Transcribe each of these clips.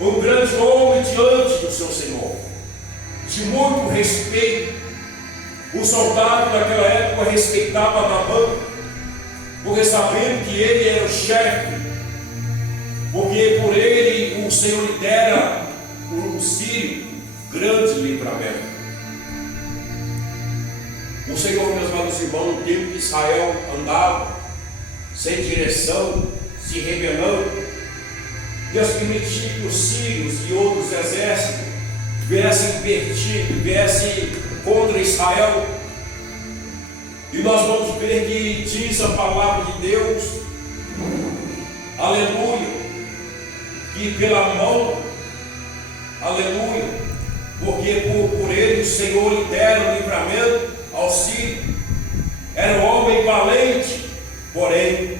um grande homem diante do seu Senhor, de muito respeito. O soldado naquela época respeitava Naamã, porque sabendo que ele era o chefe, porque por ele o Senhor lhe dera um sírio grande livramento. O Senhor, meus amados irmãos, no tempo que Israel andava sem direção, se rebelando, Deus permitiu que os sírios e outros exércitos viessem contra Israel. E nós vamos ver que diz a palavra de Deus, aleluia, que pela mão, aleluia, porque por ele o Senhor lhe dera o livramento ao sírio. Era um homem valente, porém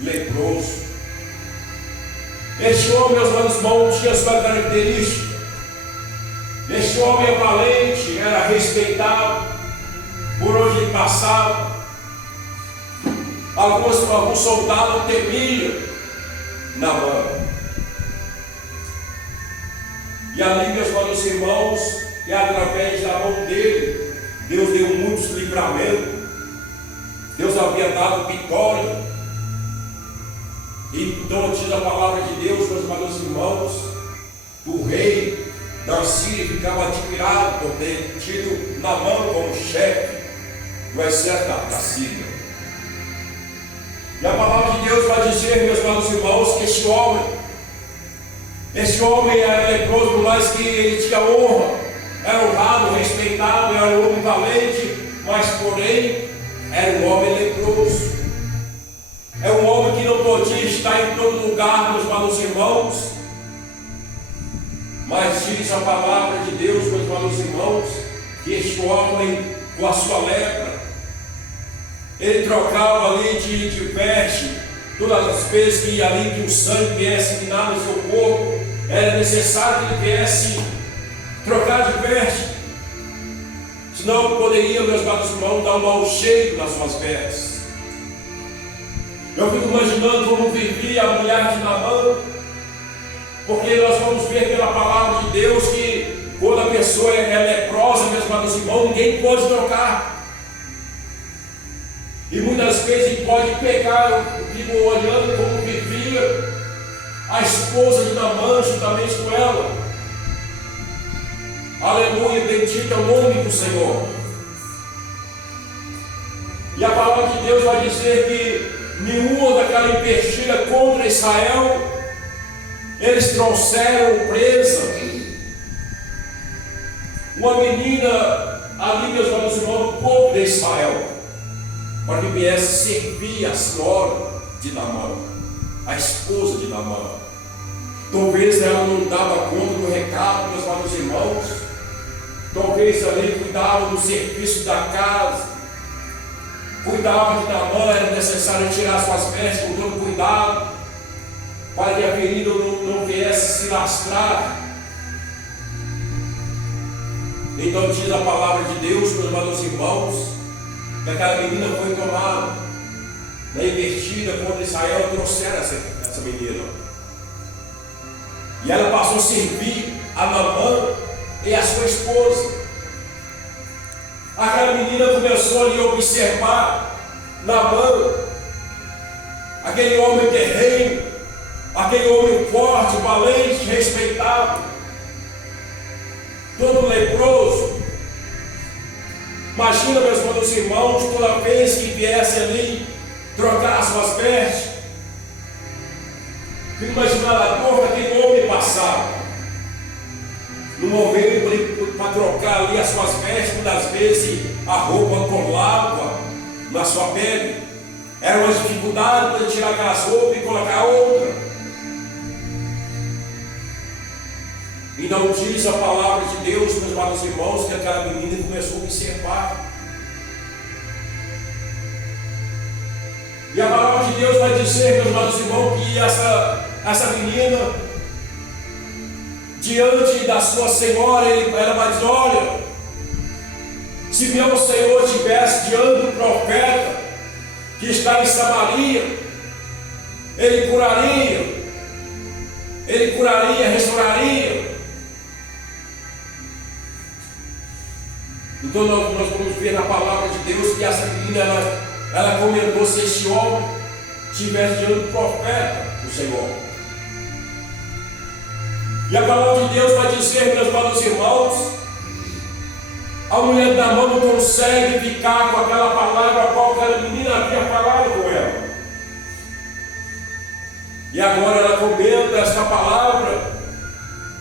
leproso. Este homem, meus amados irmãos, tinha sua característica. Este homem é valente, era respeitado por onde ele passava. Alguns soldados temiam Naamã. E ali, meus amados irmãos, e através da mão dele, Deus deu muitos livramentos. Deus havia dado vitória. E então diz a palavra de Deus, meus amados irmãos, o rei da Síria ficava admirado por ter tido Naamã como chefe do exército da Síria. E a palavra de Deus vai dizer, meus amados irmãos, que este homem era leproso, mas que ele tinha honra, era honrado, respeitado, era um homem valente, mas porém era um homem leproso. É um homem que não podia estar em todo lugar, meus amados irmãos. Mas diz a palavra de Deus, meus amados irmãos, que este homem, com a sua lepra, ele trocava ali de veste. Todas as vezes que ali que o sangue viesse minar no seu corpo, era necessário que ele viesse trocar de veste. Senão poderia, meus amados irmãos, dar um mau cheiro nas suas vestes. Eu fico imaginando como vivia a mulher de Naamã, porque nós vamos ver pela palavra de Deus que quando a pessoa é leprosa, meus amados irmãos, ninguém pode trocar. E muitas vezes pode pegar, eu fico olhando como vivia a esposa de Naamã juntamente com ela. Aleluia, bendito é o nome do Senhor. E a palavra de Deus vai dizer que nenhuma daquela investida contra Israel, eles trouxeram presa uma menina ali, meus amados irmãos, do povo de Israel, para que viesse servir a senhora de Naamã, a esposa de Naamã. Talvez ela não dava conta do recado, meus amados irmãos. Talvez ali cuidava do serviço da casa, cuidava de Naamã, era necessário tirar suas vestes com todo cuidado, para que a ferida não viesse se lastrar. Então diz a palavra de Deus, meus amados irmãos, que aquela menina foi tomada na investida contra Israel, trouxeram essa menina. E ela passou a servir a Naamã e a sua esposa. Aquela menina começou ali a observar Naamã, aquele homem guerreiro, aquele homem forte, valente, respeitado, todo leproso. Imagina, meus amados irmãos, toda vez que viesse ali trocar as suas vestes, imaginar a dor daquele homem passar. No momento para trocar ali as suas vestes, muitas vezes a roupa colava na sua pele. Era uma dificuldade para tirar aquelas roupas e colocar outra. Então diz a palavra de Deus, meus amados irmãos, que aquela menina começou a observar. E a palavra de Deus vai dizer, meus amados irmãos, que essa menina, diante da sua senhora, ela vai dizer: olha, se meu Senhor estivesse diante do profeta que está em Samaria, ele curaria, ele curaria, restauraria. Então nós vamos ver na palavra de Deus que essa menina, ela comentou se este homem estivesse diante do profeta do Senhor. E a palavra de Deus vai dizer, meus amados irmãos, a mulher de Naamã não consegue ficar com aquela palavra a qual aquela menina havia falado com ela. E agora ela comenta esta palavra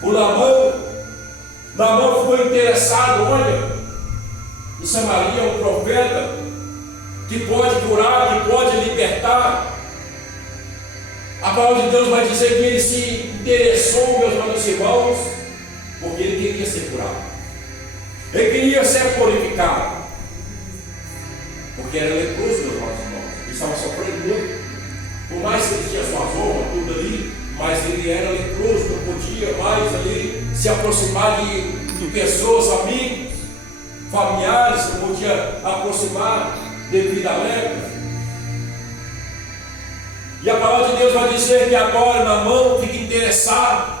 com Naamã. Naamã foi interessado, olha, em Samaria, um profeta que pode curar, que pode libertar. A palavra de Deus vai dizer que ele se interessou, meus amados irmãos, porque ele queria ser curado. Ele queria ser purificado. Porque era leproso, meus amados irmãos. Ele estava sofrendo muito. Por mais que ele tinha suas honras, tudo ali, mas ele era leproso, não podia mais ali se aproximar de pessoas, amigos, familiares, não podia aproximar devido à lepra. E a palavra de Deus vai dizer que agora Naamã fica interessado.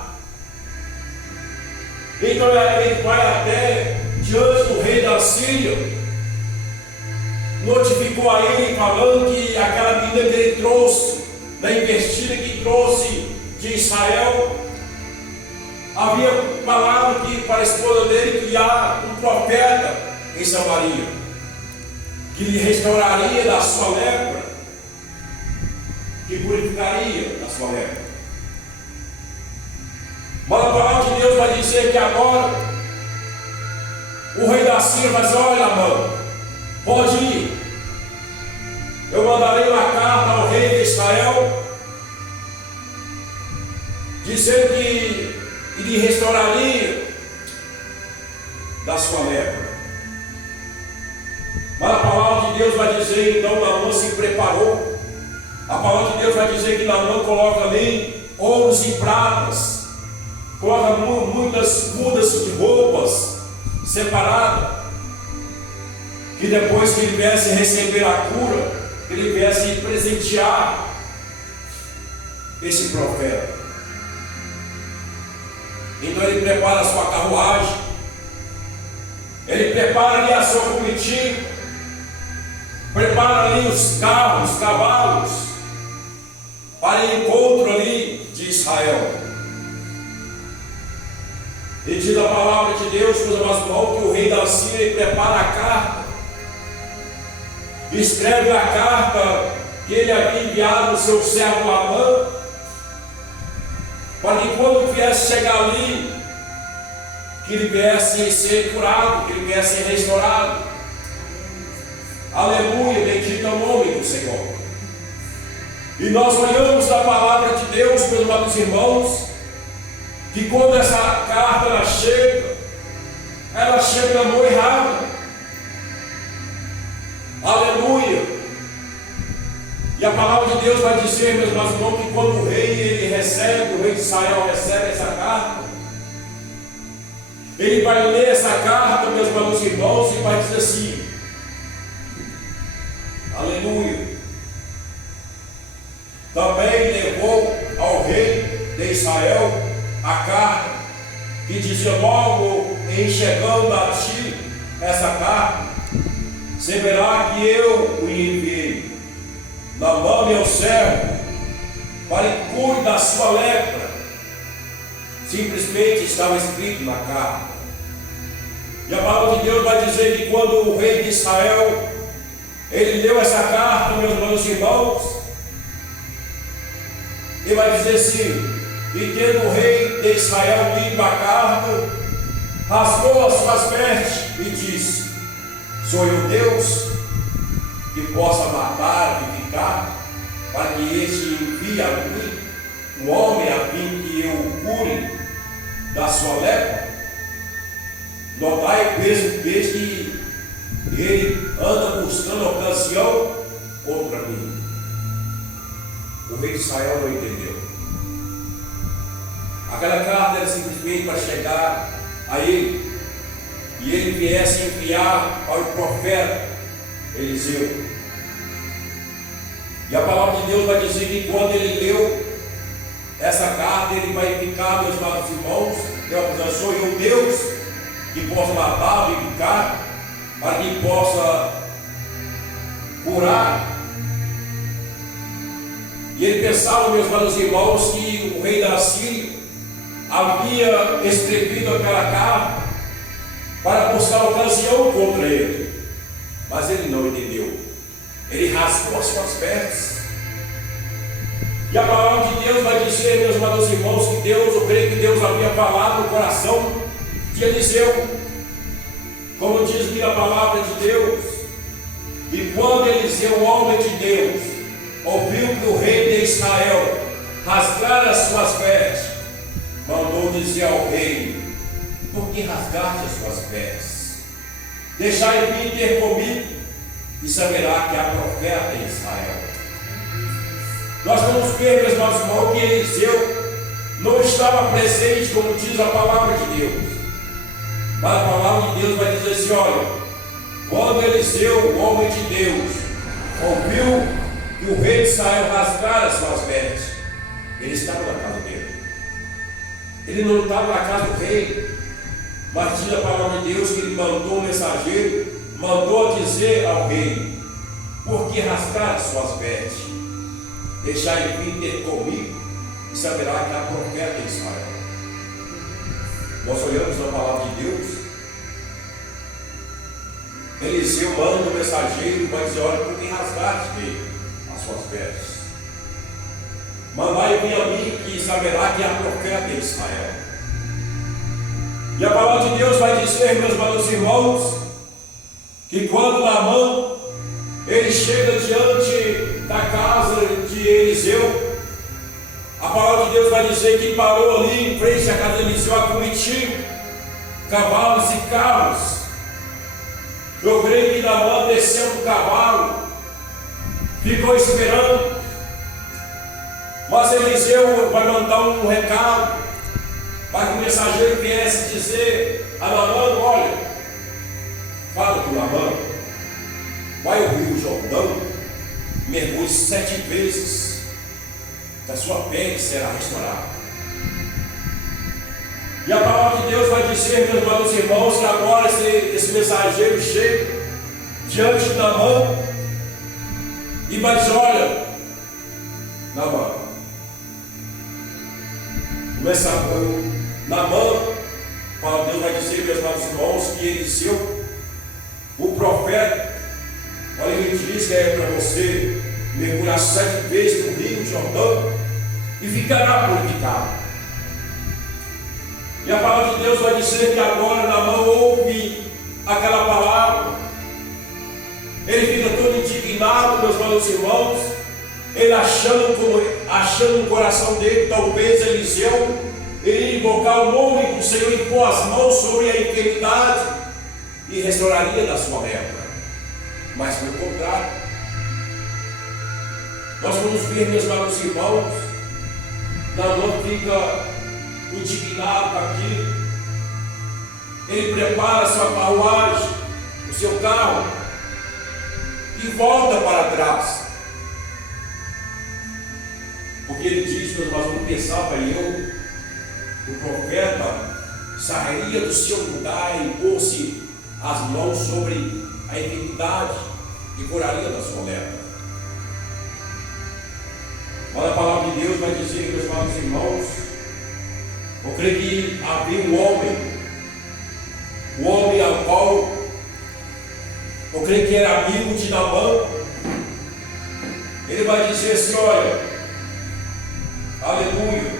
Então ele vai até diante do rei da Síria, notificou a ele falando que aquela menina que ele trouxe, da investida que trouxe de Israel, havia falado que para a esposa dele que há um profeta em Samaria, que lhe restauraria da sua lepra, que purificaria da sua lepra. Mas a palavra de Deus vai dizer que agora o rei da Síria vai dizer: olha, Naamã, pode ir. Eu mandarei uma carta ao rei de Israel, dizendo que lhe restauraria da sua lepra. Mas a palavra de Deus vai dizer, então Naamã se preparou. A palavra de Deus vai dizer que Naamã coloca ali ouros e pratas, coloca muitas mudas de roupas separadas, que depois que ele viesse receber a cura, ele viesse presentear esse profeta. Então ele prepara a sua carruagem, ele prepara ali a sua comitiva, prepara ali os carros, os cavalos, para o encontro ali de Israel. E diz a palavra de Deus, meus amados irmãos, que o rei da Síria prepara a carta, escreve a carta que ele havia enviado ao seu servo Naamã, para que quando viesse chegar ali, que ele viesse ser curado, que ele viesse ser restaurado. Aleluia, bendito é o nome do Senhor. E nós olhamos da palavra de Deus, meus amados irmãos, que quando essa carta ela chega na mão errada. Aleluia. E a palavra de Deus vai dizer, meus irmãos, que quando o rei de Israel recebe essa carta, ele vai ler essa carta, meus irmãos, e vai dizer assim: aleluia. Também levou ao rei de Israel a carta, que dizia: logo em chegando a ti essa carta, saberá que eu o enviei. Naamã, meu servo, para que cure da sua lepra. Simplesmente estava escrito na carta. E a palavra de Deus vai dizer que quando o rei de Israel, ele leu essa carta, meus irmãos, ele vai dizer assim: e tendo o rei de Israel lido a carta, rasgou as suas vestes e disse: sou eu Deus que possa matar, vivificar, para que este envie a mim um homem a fim que eu o cure da sua lepra? Notai o peso que ele anda buscando ocasião contra mim. O rei de Israel não entendeu. Aquela carta era simplesmente para chegar a ele, e ele viesse enviar para o profeta Eliseu. E a palavra de Deus vai dizer que quando ele leu essa carta ele vai ficar, meus amados irmãos, sou eu Deus que possa matar, vivificar, para que possa curar. E ele pensava, meus amados irmãos, que o rei da Síria havia escrevido aquela carta para buscar ocasião contra ele, mas ele não entendeu. Ele rasgou as suas vestes. E a palavra de Deus vai dizer, meus amados irmãos, que Deus, eu creio que Deus havia falado no coração de Eliseu, como diz aqui na palavra de Deus. E quando Eliseu, o homem de Deus, ouviu que o rei de Israel rasgara as suas vestes, mandou dizer ao rei: por que rasgaste as suas vestes? Deixai vir ter comigo, e saberá que há profeta em Israel. Nós vamos ver, meus amados irmãos, que Eliseu não estava presente, como diz a palavra de Deus. Mas a palavra de Deus vai dizer assim: olha, quando Eliseu, o homem de Deus, ouviu que o rei de Israel rasgara as suas vestes, ele estava na casa dele. Ele não estava na casa do rei, mas diz a palavra de Deus que ele mandou um mensageiro, mandou dizer ao rei: por que rasgar as suas vestes? Deixai vir ter comigo, e saberá que há profeta em Israel. Nós olhamos na palavra de Deus. Eliseu manda um mensageiro e vai dizer: olha, por que rasgaste as suas vestes? Mandai vir a mim, que saberá que há profeta em Israel. E a palavra de Deus vai dizer, meus amados irmãos, que quando Naamã ele chega diante da casa de Eliseu, a palavra de Deus vai dizer que parou ali em frente à casa de Eliseu a comitiva, cavalos e carros. Eu creio que Naamã desceu do cavalo, ficou esperando, mas Eliseu vai mandar um recado para que o mensageiro viesse dizer a Naamã: olha, fala com Naamã, vai ao rio Jordão, mergulhe 7 vezes, que a sua pele será restaurada. E a palavra de Deus vai dizer, meus amados irmãos, que agora esse mensageiro chega diante de Naamã e vai dizer: olha, Naamã, Naamã, Deus vai dizer, meus amados irmãos, que Eliseu, o profeta, olha, ele diz que é para você mergulhar 7 vezes no rio Jordão e ficará purificado. E a palavra de Deus vai dizer que agora Naamã ouve aquela palavra, ele fica todo indignado, meus amados irmãos, ele achando no coração dele, talvez Eliseu iria invocar o nome do Senhor e pôr as mãos sobre a enfermidade e restauraria da sua lepra. Mas pelo contrário, nós vamos ver, meus amados irmãos, Naamã fica indignado com aquilo. Ele prepara a sua carruagem, o seu carro, e volta para trás. Porque ele diz: mas eu não pensava o profeta sairia do seu lugar e pôs-se as mãos sobre a enfermidade e curaria da sua lepra. Mas a palavra de Deus vai dizer, meus amados irmãos, eu creio que havia um homem ao qual eu creio que era amigo de Naamã. Ele vai dizer assim: olha, aleluia,